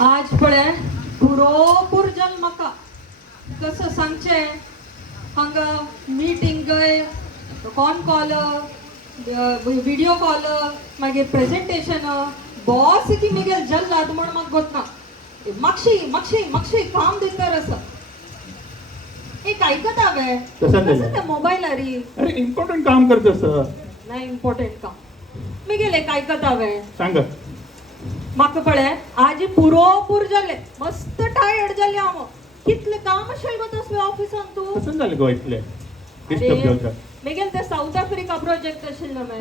आज पळे पुरोपूर जल म्हाका कसं सांगचे हांगा meeting con call video call मागीर प्रेझेंटेशन बॉस की मिगेल जल जात म्हण म्हाका गोतना मागशी काम दितर असं एक ऐकत हवे कसं त्या मोबायलारी अरे इम्पॉर्टंट काम करत सर नाही इम्पॉर्टंट काम मिगेल एक ऐकत हवे सांग म्हाका पळे आज पुरोपूर जाले मस्त टायर्ड जाले हांव कितले काम अशें गो तसले ऑफिसान तू कसं झालं गो इतले डिस्टर्ब जावचा मिगेल ते साऊथ आफ्रिका प्रोजेक्ट आशिल्लो मॅ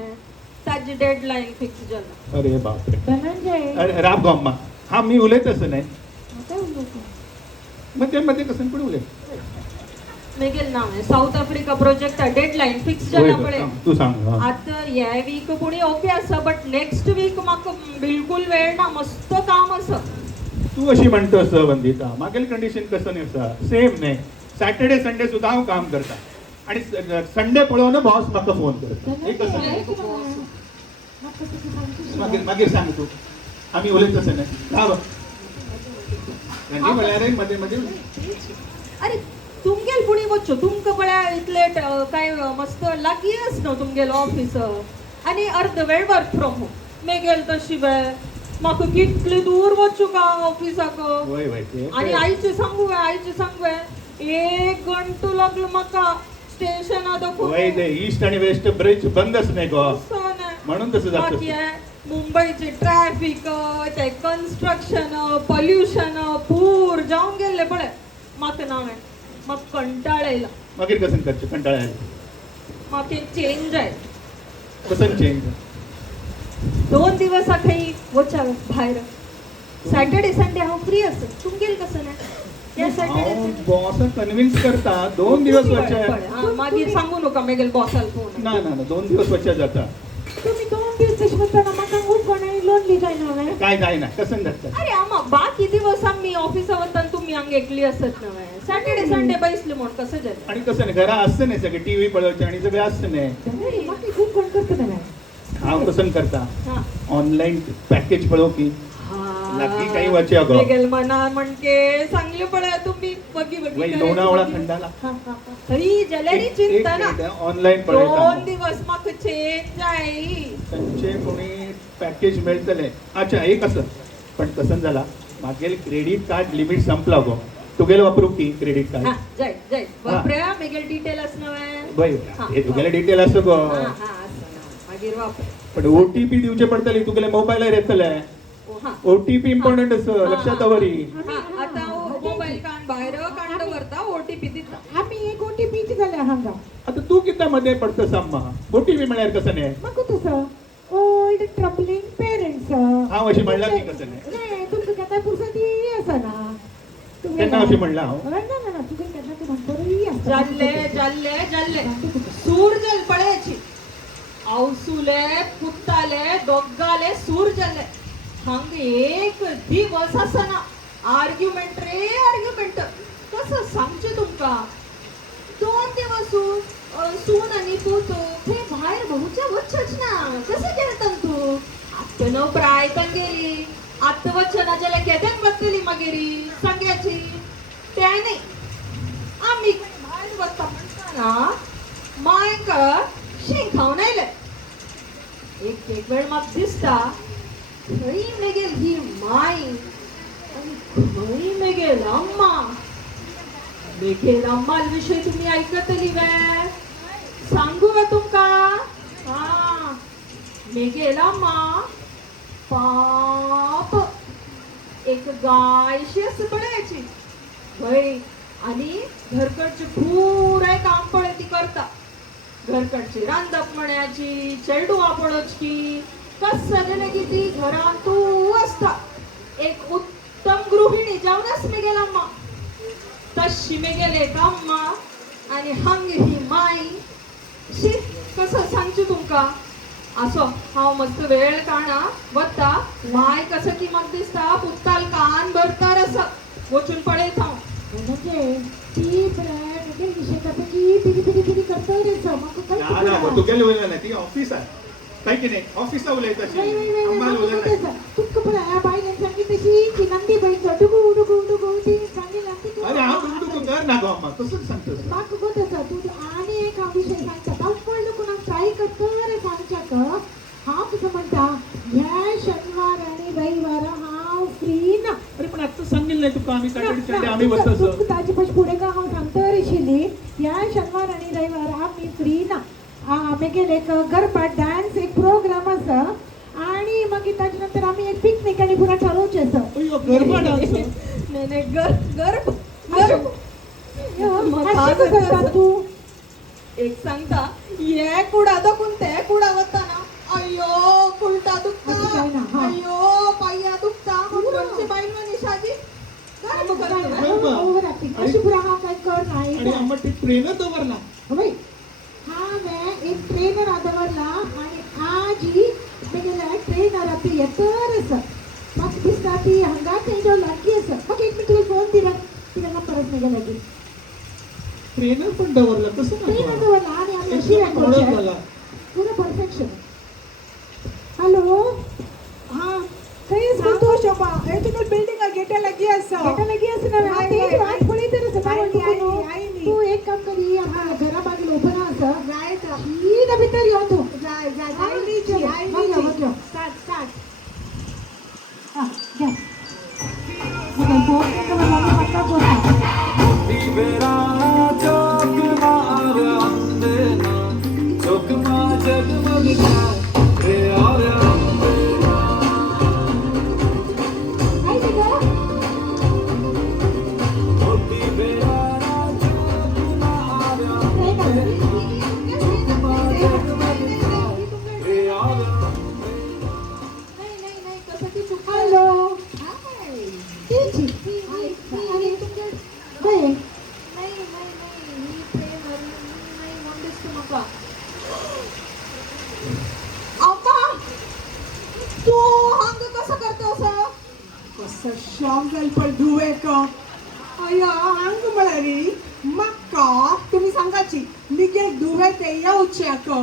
ताजी डेडलाईन फिक्स जाला अरे बापरे धनंजय अरे राब गो अम्मा हा मी उलयत असं नाही मध्ये कसं पण उलय मिगेल नाव आहे south Africa project deadline fix जाला पळे तू सांग आता ह्या वीक पुणी ओके आसा बट नेक्स्ट वीक म्हाका बिलकुल वेळ ना मस्त काम आसा तू अशी म्हणतो असं वंदिता मागील कंडिशन कसं नाही असा सेम नाही सॅटर्डे संडे सुद्धा हांव काम करता आणि संडे पळोवन बॉस म्हाका फोन करता हे कसं नाही मागीर सांग तू आम्ही उलयत असं नाही राव म्हळ्यार मध्ये मध्ये अरे तुमगेल पुणी वच्चो तुमकां पळ्या इतले काय मस्त लागी न्हू तुमगेल ऑफिस आनी अर्ध वेळ वर्क फ्रॉम होम मेगेल तशी वेळ म्हाका कितले दूर वच्चो का ऑफिसाक आनी आईचे सांगू एक घंटो लागलो म्हाका स्टेशन ईस्ट आणि वेस्ट ब्रिज बंदच नाही गो म्हणून तसं जातं मुंबईचे ट्रॅफिक ते कन्स्ट्रक्शन पॉल्युशन पूर जाऊन गेले पळय म्हाका नावे म्हाका कंटाळ येयला मागीर कसं करचें कंटाळा आयला म्हाका एक चेंज जाय कसं चेंज 2 दिवस खंय वचा भायर सॅटर्डे संडे हांव फ्री आसा तुमगेल कसं नाही या सॅटर्डे बॉस कन्विन्स करता 2 दिवस वच्चे मागीर सांगू नका मेगेल बॉसाल फोन ना 2 दिवस वच्चे जाता तुम्ही 2 दिवस तशी म्हणताना म्हाका खूप कोणाय लोनली जायना हांवें काय जायना कसं जाता अरे आम्हा बाकी दिवस आम्ही ऑफिसा वतान तुम्ही हांगा एकली असत नव्हे सॅटर्डे संडे बैसले म्हण कसं जाता आणि कसं नाही घरा असतं नाही सगळे टीव्ही पळवचे आणि सगळे असतं नाही बाकी खूप कोण करत नाही हांव कसं करता ऑनलाईन पॅकेज पळव की नक्की काही वचे अगो मेगेल मना म्हणके सांगले पळय तुम्ही बगी लोणावळा खंडाला हई जलेरी चिंता ना ऑनलाईन 2 दिवस म्हाका चेंज जाय त्यांचे कोणी पॅकेज मिळतले अच्छा एक असं पण कसं झाला मागेल क्रेडिट कार्ड लिमिट संपला गो तुगेल वापरू की क्रेडिट कार्ड जय जय वापरा मेगेल डिटेल असनवे बय हे तुगेले डिटेल असं गो मागीर वापर पण ओटीपी दिवचे पडतले तुगेले मोबायलार येतले ओटीपी इम्पॉर्टंट असं लक्षात दवरी आता मोबाईल काढ भायर काढ वरता ओटीपी दिता आम्ही एक ओटीपी दिला हांगा आता तू किती मध्ये पडतं साम्मा ओटीपी म्हळ्यार कसं नाही मग तसं ओ इट ट्रबलिंग पेरेंट्स हांव अशी म्हणला की कसं नाही तुमचं केन्ना पुरसती आसा ना केन्ना अशी म्हणला हांव ना तुमचं केन्ना ते म्हणतो जाल्ले सूर जल पळेची औसुले पुत्ताले दोग्गाले सूर जल्ले हांग एक दिवस असना आर्ग्युमेंट कसं सांगचे तुमका 2 दिवस सून आणि पूत ते भायर बहुच्या वचच ना कसं केलं तू आत्ता न प्रायतन गेली आत्ता वचना ज्याला केदन बसलेली मागेरी सांगायची त्या नाही आम्ही भायर वचता म्हणताना मायक शेंग खाऊन आयले एक वेळ म्हाका दिसता खरी मेगेल ही माई आणि खरी मेगेल अम्मा विषय तुम्ही ऐकतली वे सांगू वे तुमका हा मेगेल अम्मा पाप एक गायशी असं पडायची वय आणि घरकडचे पुराय काम पडे ती करता घरकडची रांदप म्हणायची चेडू आपणची कसं झालं की ती घरात तू असता एक उत्तम गृहिणी जाऊनच मी गेला अम्मा तशी मी गेले का अम्मा आणि हंग ही माई शी कसं सांगची तुमका असो हांव मस्त वेळ काणा वता माय कसं की मग दिसता पुत्ताल कान भरतार असं वचून पडयत हांव म्हणजे ती ब्रँड विषय कसं की पिरी करता रे मग तुगेले उलयला ती ऑफिस आहे काय की नाही ऑफिसला उलयत अशी तुमका पण ह्या बायलांनी सांगितलं कशी ती नंदी बैल डुगू डुगू डुगू ती चांगली लागते तू अरे हा दुखू कर ना गो अम्मा तसंच सांगतोस बाक गो तसं तू आणि एक हा विषय सांगता तात्पळ नको ना ट्राय कर सांगच्या क हा कसं म्हणता ह्या शनिवार आणि रविवार हा फ्री ना अरे पण आता सांगेल नाही तुका आम्ही सॅटर्डे संडे आम्ही बसतो ताजी पश पुढे का हांव सांगता रेशिली ह्या शनिवार आणि रविवार आम्ही फ्री ना आम्ही एक गरबा डान्स एक प्रोग्राम आसा आणि मग ताच्या नंतर आम्ही एक पिकनिक आणि पुन्हा ठरवचे असं अय्यो गरबा डान्स नाही नाही गर्भ गर्भ मग अशी आज कसं सांग तू एक सांगता ये कुडा दाखवून ते कुडा वताना अयो कुलटा असं दुखता काय ना, हा. अयो पाया दुखता कोणची बाई मनीषाजी गर्भ करते ओव्हर ऍक्टिंग अशी पुरा हा काय कर आणि नाही आम्हा ते ट्रेनर दवरला होय हा वे एक ट्रेनर आदवरला आणि आजी मेगेला ट्रेनर आता येतर असं मग दिसता ती हंगा तेजो लागली असं मग एक मिनिट तुला फोन दिला तिला ना परत मेगेला की ट्रेनर पण दवरला कसं ट्रेनर नाही आदवरला आणि आम्ही अशी झाला पुरा परफेक्शन हॅलो हाँ काहीच सांगतो शोभा हे तुका बिल्डिंग गेटा लागी आसा गेटा लगी असं ना नाही, तेच नाही, वाट पळी तर असं काय आई, आई, म्हणतो आई, आई. तू एक काम करी आपल्या घरा मागील ओपन असं जायचं ही ना भितर यो तू जाय जाय हा, आईलीची चल, मग यो, मग यो. स्टार्ट स्टार्ट हा घ्या मग फोन केला मला पत्ता बोलता काय दिलं नाही नाही नाही कसं ती चुक हॅलो हाय. तिची आणि काय नाही नाही नाही मी ट्रेनर नाही म्हणतेस तू नका अप्पा तू हंग कसं करतो असं कसं शॉक जाल पण धुवे का अया अंग म्हळ्यारी म्हाका तुम्ही सांगाची निगे धुवे ते येवचे का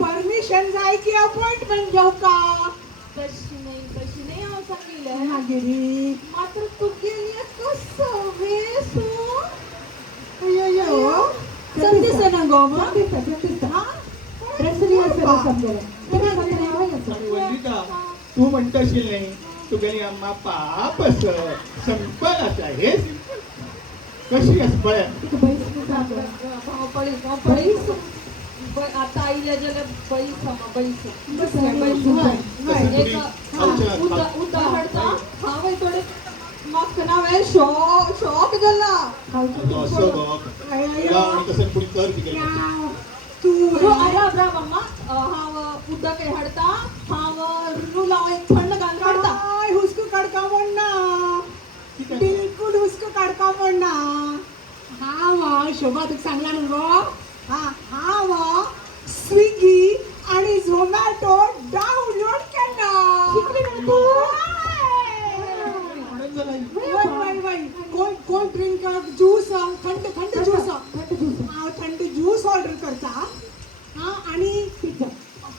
परमिशन जाय की अपॉइंटमेंट घेऊ का तशी नाही हांव सांगितलं मागेरी मात्र तू गेली कसं वेसू अयो संदेश ना गो मग रसली असं समजेल तेव्हा मला नाव आणि येतं वंदिता तू म्हणत असेल नाही तू गेली आम्हा पाप असं संपल आता हे सिंपल कशी असं बळ्या तिथं बैस धावपळी धावपळी आता आईला जग बैस बैस उदाहरणता हा वय थोडे मग नाव आहे शॉक झाला असं बघ या आणि कसं पुढे कर तिकडे तू अरे अब्रा मम्मा हाव उद्या काय हाडता हाव रुला एक थंड गाण काढता काय हुसको काढका म्हणना बिलकुल हुसको काढका म्हणना हा वा शोभा तुका सांगला न्हू हा वा स्विगी आणि झोमॅटो डाउनलोड केला शिकली ना तू? आनंद झाला वय वय वय कोल्ड ड्रिंक ज्यूस थंड थंड ज्यूस थंड ज्यूस हांव थंड ज्यूस ऑर्डर करता हा आणि पिझ्झा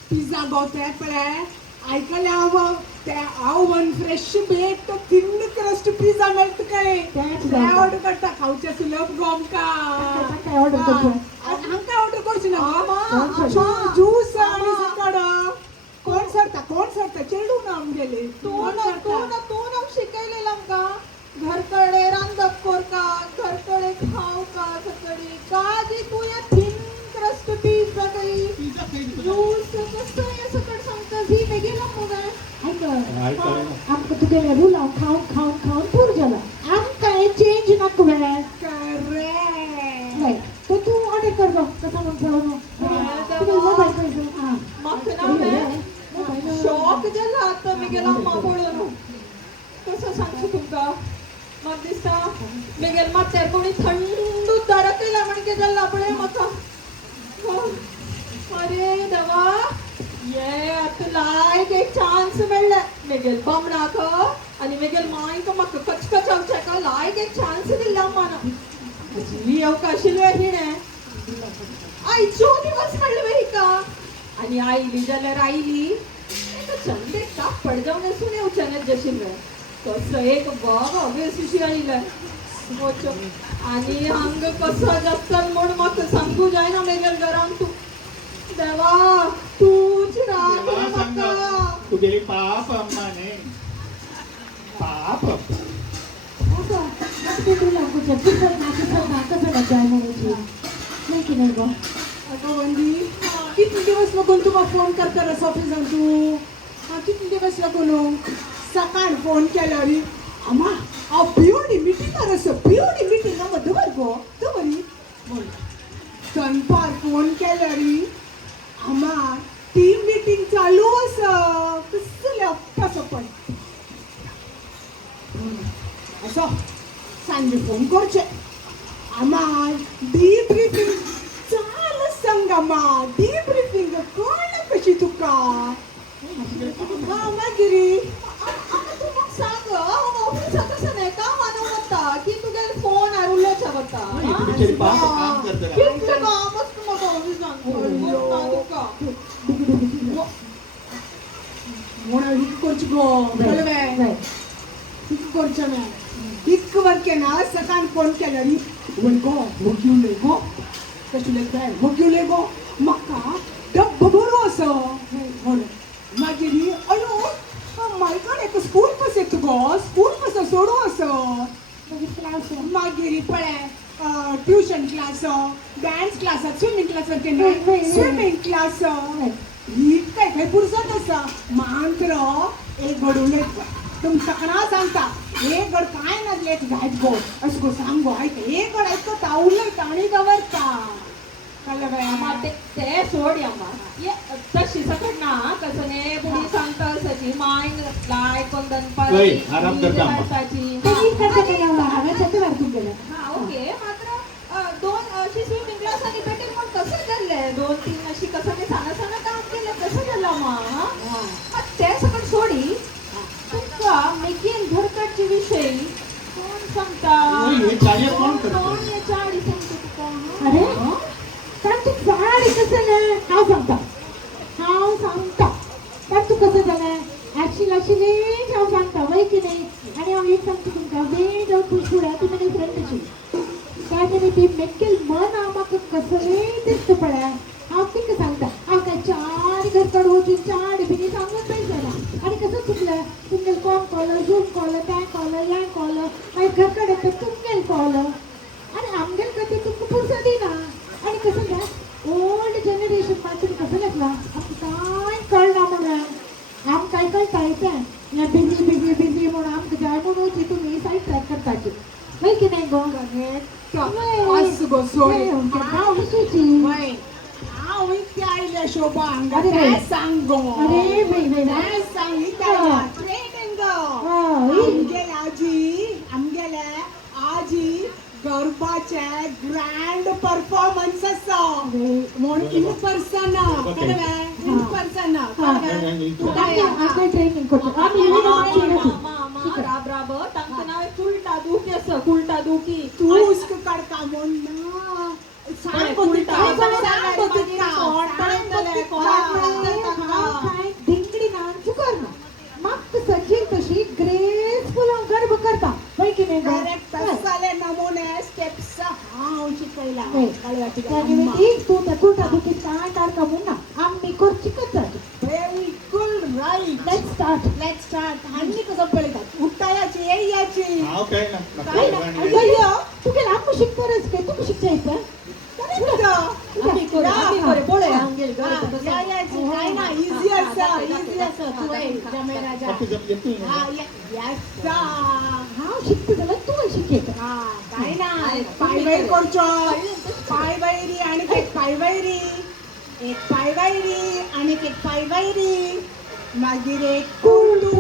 पिझ्झा गो ते पळय आयकले हांव one fresh bake thin crust pizza मेळटा काय तेच ते जाता. ऑर्डर करता खावचे सुलभ गो आमकां काय ऑर्डर करतो हांकां ऑर्डर करची ना कोण गो ज्यूस आणि सकड कोण सरता चेडून आमगेले तू ना शिकयलेलं आमका घरकडे रांदप कोरका घरकडे खाव का सकडी काजी तू या थिन क्रस्ट पिझ्झा काही पिझ्झा खायचं ज्यूस कसं या सकड सांगता ही नाही गेला मग ऐक आमकां तुगे रूल खाऊन पूर झाला आमकां हे चेंज नको वे करेक्ट नाही तो तू ऑर्डर कर गो कसा म्हणून तुगे मोबाईल पैसे हां मग नाव शॉक झाला आता मी गेला अम्मा पळून कसं सांगू तुमका मग दिसता मी गेल मात्यार कोणी थंड उद्धार केला म्हणजे जाल्ला पळय म्हाका अरे देवा ये आता लायक एक चान्स मेळ्ळा मेगेल बामणाक आनी मेगेल मांयक म्हाका कचकचावचेक लायक एक चान्स दिला अम्मान जी अवकाशील वेळ हिणे आयच्यो दिवस मेळ्ळे वेहिका आनी आयली जाल्यार आयली चंदे का पडजावन असून येवच्यानच जशील वेळ कसं एक बघ अवेसिशी आईला आणि हंग कसं जास्त म्हण मग सांगू जाय ना मेगल गरम तू देवा तूच राग देवा सांग, म्हाका. तू गेली पाप अम्माने पाप अगं वंदी किती दिवस लागून तुका फोन करता रस ऑफिसान तू किती दिवस लागून सकाळ फोन केला रे अम्मा हांव पिवणी मिटिंगार आसा पिवणी मिटिंग हांव दवर गो दवरी दनपार फोन केला रे अम्मा टीम मिटिंग चालू आसा कसले अप्पा सपन असो सांजे फोन करचे अम्मा डीब्रीफिंग चाल सांग अम्मा डीब्रीफिंग कळ्ळें कशी तुका मागिरी तू मग सांग ऑफिसात असं नाही का मानव होता की तुझे फोन आरुल्याच्या होता बिचारी पाप काम करता किती कामच तू मग ऑफिसात मोना हिक करची गो कळवे हिक करचे मॅ हिक वर्के ना सकाळ फोन केला री वन गो मोग्युले गो कशुले काय मोग्युले गो म्हाका डब्ब बरो असो म्हणून मागीर अयो मायकल एक स्कूल बस येत गो स्कूल बस सोडू असो मागीर पळय tuition class dance class swimming class swimming class ही काय काय पुरसत आसा मात्र एक घड उलयत तुम सकाळ सांगता एक घड काय नासलेत घायत गो अशें गो सांग गो आयक एक घड आयकता उलयता आनी दवरता कळ्ळें अम्मा बाय ते सोड अम्मा ये तशी सकट ना कसं ने बुडी सांगता असाची माय आयकून दनपार होय, आराम करता अम्मा. हा ओके मात्र दोन अशी स्विमिंग क्लास आणि भेटेल मग कसं झाले 2-3 अशी कसं मी साना काम केलं कसं झालं मग ते सकट सोडी तुमका मेकीन घरकडचे विषय कोण सांगता होय, हे कार्य कोण करतं? कोण याच्या आडी सांगतो तुका अरे कारण तू बाळ कसं ना हांव सांगता पण तू कसं जालें ऍक्च्युअली हांव सांगता वय की नाही आणि हांव एक सांगता तुमकां वेळ जावन फुडें तूं म्हजी फ्रेंडाची काय तरी ती मेक्केल मन हांव म्हाका कसलें दिसता पळय हांव तिका सांगता हांव काय चार घरकाड वचून चार बिनी सांगून जायना आणि कसं चुकलें तुमगेल कॉम कॉल झूम कॉल त्या कॉल ह्या कॉल मागीर घरकाड येता तुमगेल कॉल आणि आमगेल खातीर तुमकां फुरसत दिना आणि कसं काय ओल्ड जनरेशन मात्र कसं लागला आमकां कांय कळना म्हणून आम काय कळटा येतें हें बिजी म्हणून आमकां जाय म्हणून ती तुमी सायड ट्रॅक करताची वय की नाही गो पास गो सोडी हांव विशीची वय हांव इथे आयले शोभा हांगा अरे काय रे. सांग गो अरे वय काय सांग इथे ट्रेनिंग आमगेले आजी गरबाचे ग्रँड परफॉर्मन्स आसा म्हूण इन पर्सन कळ्ळें इन पर्सन ट्रेनिंग करतो आमी राब राब तांकां नाव कुलटा दुखी आसा कुलटा दुखी तू उस्क काडका म्हूण ना सांग गो तिका सांग गो काय दिंगडी नाच करना म्हाका सजील तशी ग्रेसफुल हांव गर्भ करता वय की नाही करेक्ट तसले नमुने स्टेप्स हांव शिकयला कळ्ळें तू त्या कुर्ता दुखी काय काढता म्हणून ना आम्ही करचिकच जातो बिलकुल राईट लेट्स स्टार्ट हांनी कसं पळयतात उठ्ठायाची येयाची हांव काय ना काय म्हाका ना राणी अय्यो तू गेला आम्ही शिकतोरच काय तू शिकता येतं आम्ही करे पळय आमगेल यायाची काय ना इझी आसा तू जमेराजा बाकी जम येतोय ना. येसा हांव शिकता जाल्यार तू शिकयता काय ना पाय वयर करचो पाय वयरी आनी एक पाय वयरी एक पाय वयरी आनी एक पाय वयरी मागीर एक कुंडू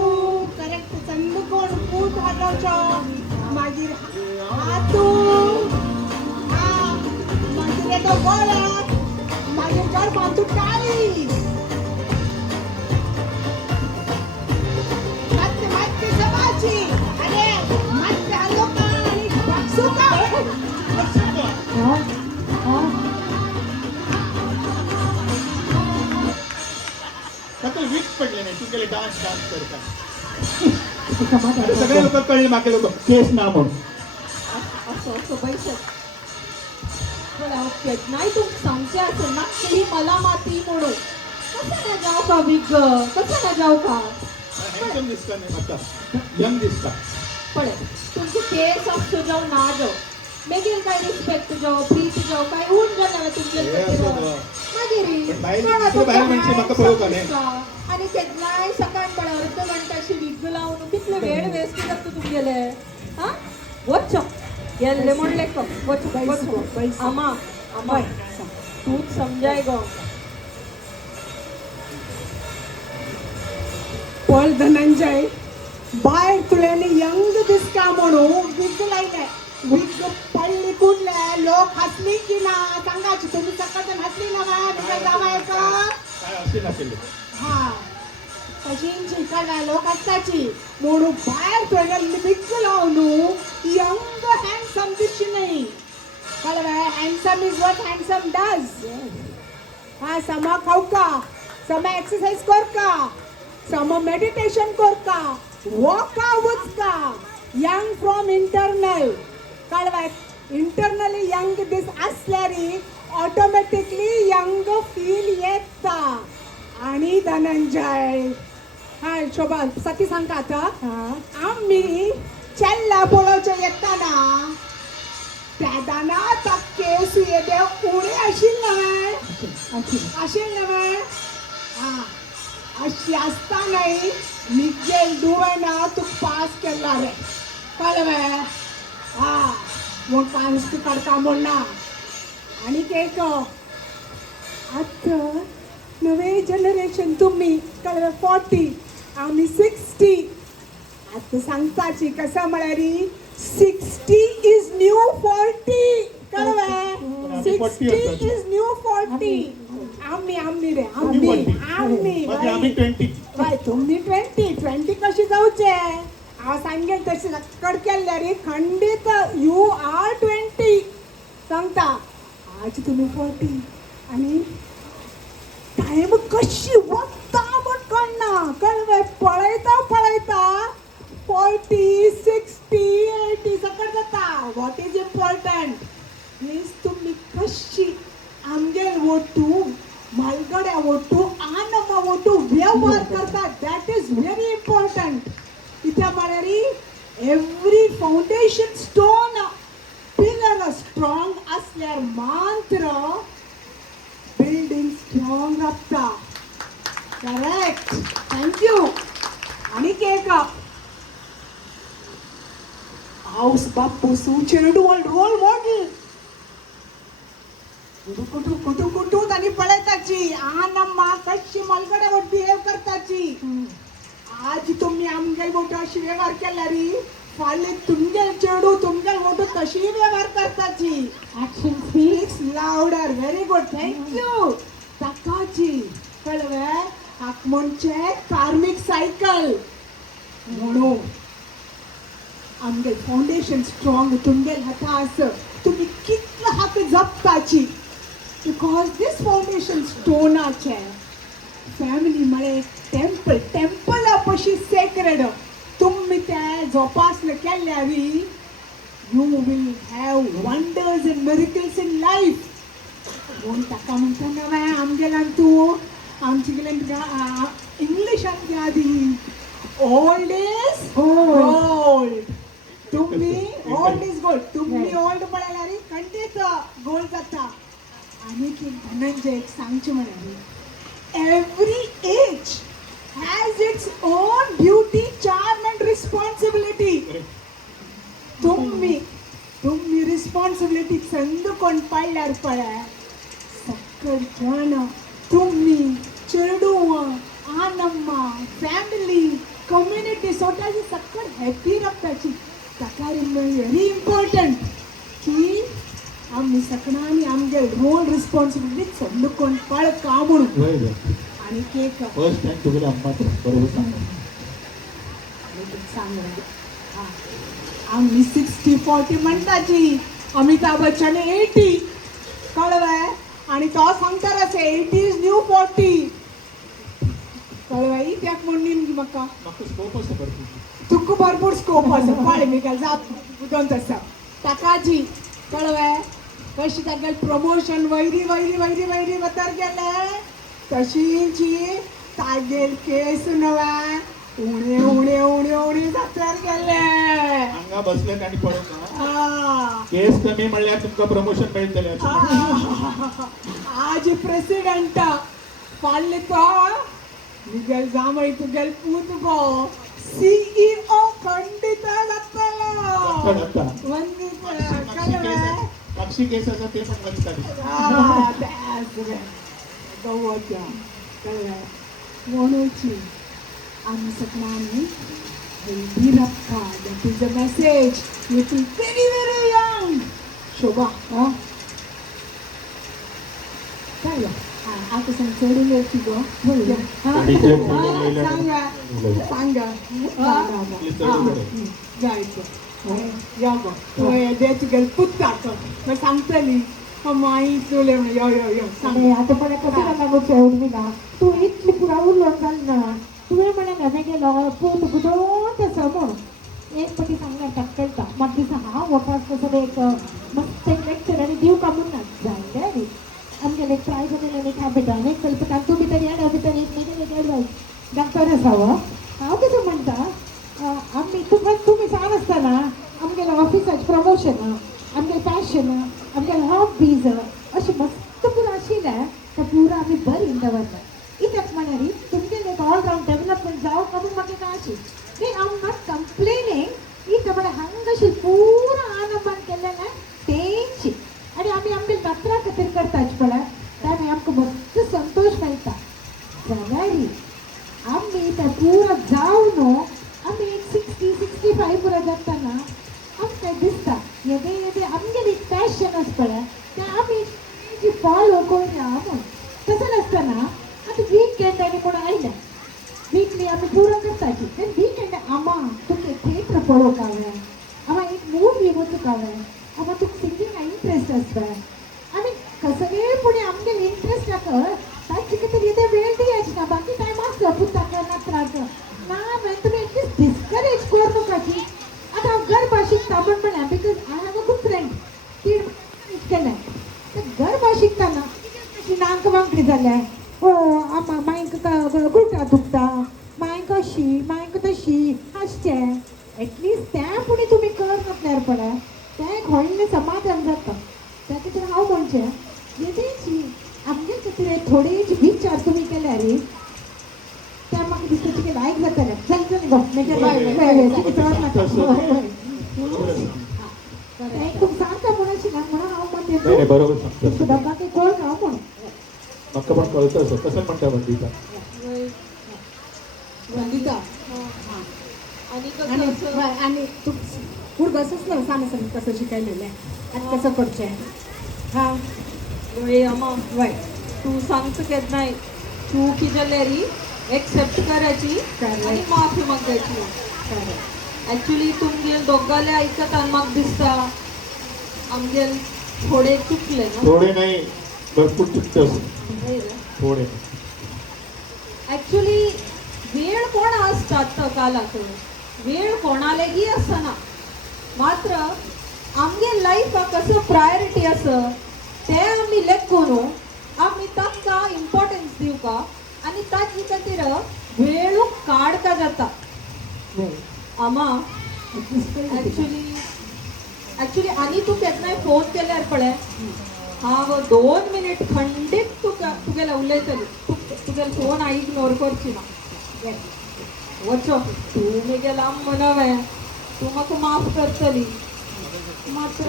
करेक्ट चंद कोण कूट हालोवचो मागीर हातू मागीर येतो गोळ्याक मागीर गर्भान तूं टाळी मात्ते मात्ते सबाची अरे मात्ते हालोका आनी सुका ताका वीक पडले नाही तू गेले डान्स करता अरे सगळे लोक कळले मागे लोक केस ना म्हणून असं बैसत मला नाही तू सांगते असं ना की ही मला माती म्हणून कसं ना जाऊ का विग कसं ना जाऊ का हँडसम दिसता नाही आता यंग दिसता पडे तुमचे केस असतो जाऊ ना जाऊ बेगीन काय रिस्पेक्ट जाऊ प्रीत जाऊ काय होऊन जाणार तुमचे पण बाहेर म्हणजे म्हाका पळोव का न्ही आणि केन्नाय सकाळ पळावर अर्ध घंटाशी विग लावून कितले वेळ वेस्ट करता तुमगेले हा वच्च गेल्ले म्हणले का वच्च आमा आमा तूच समजाय गो पळ धनंजय बाहेर तुल्याने यंग दिसता म्हणून विग लायले विग पडली कुठले लोक हसली की ना सांगायची तुम्ही सकाळच्यान हसली ना बा जावाय का काय असे नसेल हा कशींची कळा लोक हसताची म्हणून बाहेर तुल्याने विग लावून यंग हँडसम दिसची नाही कळलं handsome is what handsome does हा समा खाऊ का समा एक्सरसाइज कर का सम मेडिटेशन कर का वर्कआउट का यंग फ्रॉम इंटरनल कळवाय इंटरनली यंग दिस असल्यारी ऑटोमॅटिकली यंग फील येता आणि धनंजय हा शोभा सती सांगता आता आम्ही चेल्ला पळोवचे येताना त्यादाना केस येदे उडे आशिल नव्हे हा अशी असता नाही निजेल दुवेना तू पास केला रे कळवे हा मग पास तू काढता म्हणना आणि केक आता नवे जनरेशन तुम्ही कळवे 40 आम्ही 60 आता सांगताची कसं म्हळ्यारी 60 is new 40 Kalwe 60 is new 40 आम्ही रे आम्ही आम्ही 20 बाय तुम्ही 20 कशी जाऊचे हांव सांगेन तशी कड केल्ल्या रे खंडीत यू आर 20 सांगता आज तुम्ही 40 आणि टाइम कशी वता पण कळना कळवे पळयता 40 60 80 सकट जाता व्हॉट इज इम्पॉर्टंट मीन्स तुम्ही कशी आमगेर वटू मालगड्या वटू आनमा वटू व्यवहार करतात दॅट इज व्हेरी इम्पॉर्टंट इथे म्हळ्यारी every foundation stone pillar strong असल्यार मात्र बिल्डिंग स्ट्रॉंग जाता करेक्ट थँक्यू आणि केक हाऊस बापूसू चेडू रोल मॉडेल कुठू आणि पळयताची आनम्मा कशी मलगड्यावर बिहेव करताची आज तुम्ही आमगे मोठो अशी व्यवहार केला री फाल्यां तुमगे चेडू तुमगे मोठो तशी व्यवहार करताची action speaks louder very good thank you ताकाची कळवे हाक म्हणजे कार्मिक सायकल म्हणून आमगे फाउंडेशन स्ट्रॉंग तुमगे हाता आस तुम्ही कितलो हात जपताची बिकॉज दिस फाउंडेशन स्टोनाचे फॅमिली म्हळे टेम्पल पशी सेक्रेड तुम्ही ते जोपासले केल्यारी you will have wonders and miracles in life म्हणून ताका म्हणटा नवे आमगेल्यान तूं आमचे गेल्यान इंग्लिशान घ्या आदी ओल्ड इज गोल्ड तुम्ही ओल्ड इज गोल्ड तुम्ही ओल्ड म्हळ्यार खंडीत गोल्ड जाता आणि धनंजय एक सांगचे म्हणाले every age has its own beauty charm and responsibility तुम्ही रिस्पॉन्सिबिलिटी संद कोण पाळल्यार पळय सक्कल जण तुम्ही चेडू आनम्मा फॅमिली कम्युनिटी स्वतःची सक्कल हॅपी राखताची ताका व्हेरी इम्पॉर्टंट की आम्ही सगळ्यांनी आमगे रोल रिस्पॉन्सिबिलिटी संद कोण पाळ का म्हणून आणि केक फर्स्ट टाइम तुगेले अम्मा बरोबर सांग आम्ही 60-40 म्हणटाची अमिताभ बच्चन 80 कळवय आणि तो सांगता 80 इज न्यू 40 कळवय कित्याक म्हणून म्हाका म्हाका स्कोप आसा भरपूर. तुका भरपूर स्कोप आसा कळ्ळें मिकाल जाप उदोंत आसा ताकाजी कळ्ळें कशी तागेल प्रमोशन वयरी वयरी वयरी वयरी वतार गेले तशींची तागेल केस नव्हे उणे उणे उणे उणे जात्यार गेले हांगा बसल्यात आनी पळोवंक आ, केस कमी म्हणल्यार तुमकां प्रमोशन मेळटलें अशें म्हणटा. आज प्रेसिडेंट फाल्ले तो मुगेल जांवय तुगेल पूत गो सीईओ खंडीत जातलो जाता. वंदीत पक्षी केस कळ्ळें पक्षी केस आसा ते पण वचताले. गवत्या कळ्ळें म्हणूची आमी सगळ्यांनी हेल्दी रखा that is the message with very very young Shobha काय आता सांग चढून येते गो गाडीचे चढून येयले. सांगा इतले चढून बरें. जायचं या गो देच गेल पुत्ताक मग सांगतली माई तुले म्हणे यो यो यो सांग अरे आता पण कसं लागू ठेवून मी ना तू इतली पुरा उरलो ना तुवें म्हणे नवे गेलो पूत गुदोत आसा म्हूण एक पटी सांगल्यार टक्कलता म्हाका दिसा हांव वपास कसो एक मस्त एक लेक्चर आनी दिव कामून ना जायते न्ही आमगेले एक प्रायज आनी एक हॅबिट आनी एक कल्पना तूं भितर येडा भितर एक एडवायस डॉक्टर आसा हांव कितें म्हणटा आमी तुमी सांग आसतना आमगेल्या ऑफिसाचें प्रमोशन आमगे पॅशन आमगे हॉबीज अशें मस्त पुरो आशिल्लें तें पुरो आमी बरीं दवरलें इत्याक म्हळ्यार तुमगेलें एक ऑलरावंड डेवलपमेंट जावप म्हणून म्हाका काय आशी नी आम नॉट कंप्लेनिंग इतलें म्हळ्यार हांगाशी पुरो आनंदान केल्लें ना तेंची आनी आमी आमगे नातरां खातीर करताचे पळय टायम आमकां मस्त संतोश मेळटा जाल्यार आमी तें पुरो जावन आमी एक 60-65 पुरो जातना आमकां दिसता येदे येदे आमगेली पॅशन आसा पळय तें आमी फॉलो करुया म्हूण तसं नासतना आतां वीकेंड आनी म्हूण आयलें वीकली आमी पुरो करताची तें वीकेंड आमा तुका थिएटर पळोवंक हांवें आमा एक मूवी वचूंक हांवें आमा तुका सिंगींगाक इंट्रस्ट आसा पळय आमी सगळेपणी आमगेले इंट्रस्ट आसा ताचे खातीर येदे वेळ दियाची ना बाकी टायम आसलो पुताक नात्राक ना हांवें तुमी एटलीस्ट डिस्करेज करूं नकाची आतां हांव गर्भा शिकता म्हळ्यार because I have a good friend ती केलें तें गर्भा शिकतना नांक वांकडी जालें ओ आमा मांयक गुरटा दुखता मांयक अशी मांयक तशी हांसचें एटलीस्ट तें पुणी तुमी करनासल्यार पळय तें एक व्हडलें समाधान जाता त्या खातीर हांव म्हणचें येदेची आमगे खातीर थोडेच विचार तुमी केल्यार त्या म्हाका दिसता तुगे लायक जातलें चल चल गो मागीर तुका सारका म्हण आशिल्ला म्हणून हांव नाही, म्हणलें बरोबर सांगता. सुद्दां बाकी कोण हांव म्हण म्हाका पण कळतं असं कसं म्हणता वंदिता. वंदिता आणि आणि कसं असं आणि तू पुढं कसंच ना सांग सांग कसं शिकायलेलं आहे आणि कसं करचें हा वय अमा वय तू सांगत केत नाही तू की जाल्यारी एक्सेप्ट करायची Correct. आणि माफी मागायची ऍक्च्युली तुमगेल दोगाले ऐकत आणि म्हाका दिसता आमगेल थोडे चुकले ना थोडे नाही भरपूर चुकतं असं. थोडे ऍक्च्युली वेळ कोण असतात कालाक वेळ कोणालेगी असना मात्र आमगे लाईफ कसं प्रायोरिटी असं ते आम्ही लेखून आम्ही ताका इम्पॉर्टन्स दिवका आणि ताची खातीर वेळ काढता जाता आमा ऍक्च्युली आणि तू केन्नाय फोन केल्यार पळय हांव 2 मिनिट खंडीत तुगेले उलयतली तुगेलो फोन हांव इग्नोर करची ना वचो तूं गेला म्हणवे तूं म्हाका माफ करतली मात्र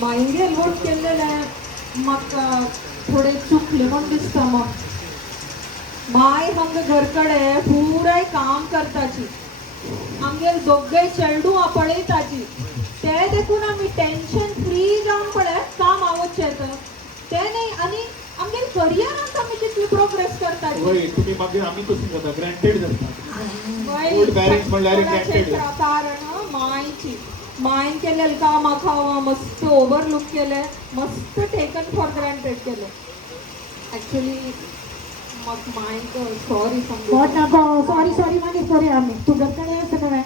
मायंगे लोड केल्लेले म्हाका थोडे चुकले म्हण दिसता मग माय आमगे घरकडे पुराय काम करताची आमगेर दोगय चेडू पळयताची ते देखून आमी टेन्शन फ्री जावन पळय काम आवडचें ते न्ही आनी आमगे करियरांत आमी जितली प्रोग्रेस करताची वय तुम्ही मागीर आमी तशी जाता ग्रँटेड जाता. Good parents म्हणल्यार granted. कारण मायची मायन केलेलं काम खावा मस्त ओव्हरलूक केले मस्त टेकन फॉर ग्रँटेड केले ऍक्च्युली मग मायक sorry What now? Sorry, money sorry आम्ही. तू घरकडे येस नव्हे.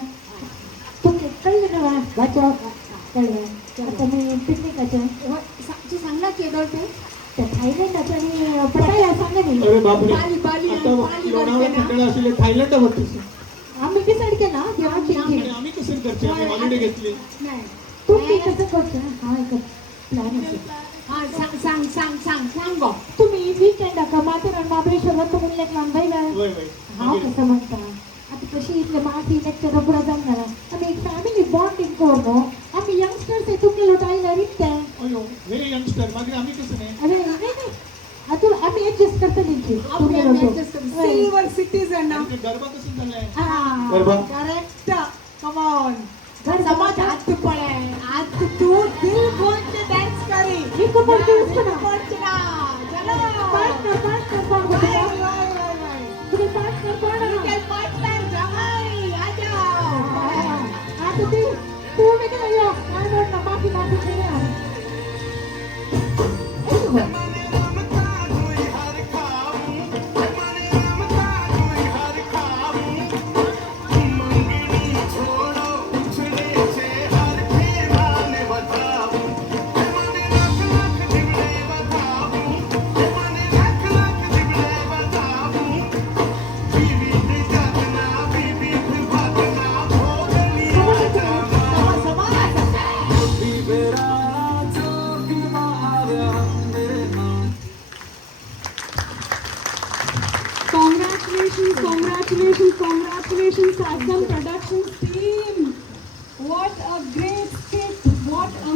तू कळलं नव्हे. वाचो. कळलं. आता मी पिकनिकाचे. सांगला केदळ ते त्या थायलंडच्या आणि पटायला सांगा मी. अरे बापरे बाली आता बाली लोणावळा करते ना. खंडाळा असेल थायलंड वाटतं आम्ही डिसाईड केला देवाची आम्ही कसं करते आम्ही हॉलिडे घेतली नाही तुम्ही कसं करता हा एक प्लॅन असेल हा सांग गो तुम्ही वीकेंड का माथेरान महाबळेश्वर तुम्ही लेक लांबाई वय वय हा कसं म्हणता आता कशी इथले माती लेक्चर पुढे जाणार आम्ही एक फॅमिली बॉन्डिंग करतो आम्ही यंगस्टर्स आहे तुमचे लोटायला रिक्त अयो हे यंगस्टर मागे आम्ही कसं नाही अरे नाही आता आम्ही ऍडजस्ट करतो तुमचे सिल्वर सिटीजन ना आणि ते गरबा कसं झालंय गरबा करेक्ट कम ऑन घर समाज हाथ पड़े आज तू दिल खोल के डांस करी मी कमर के उसको ना पहुंचना चलो पार्टनर तुम्ही पार्टनर कोण के पार्टनर जमाई आ जाओ आता तू मी काय या काय म्हणता माफी नाही Congratulations, Sassam Productions team. What a great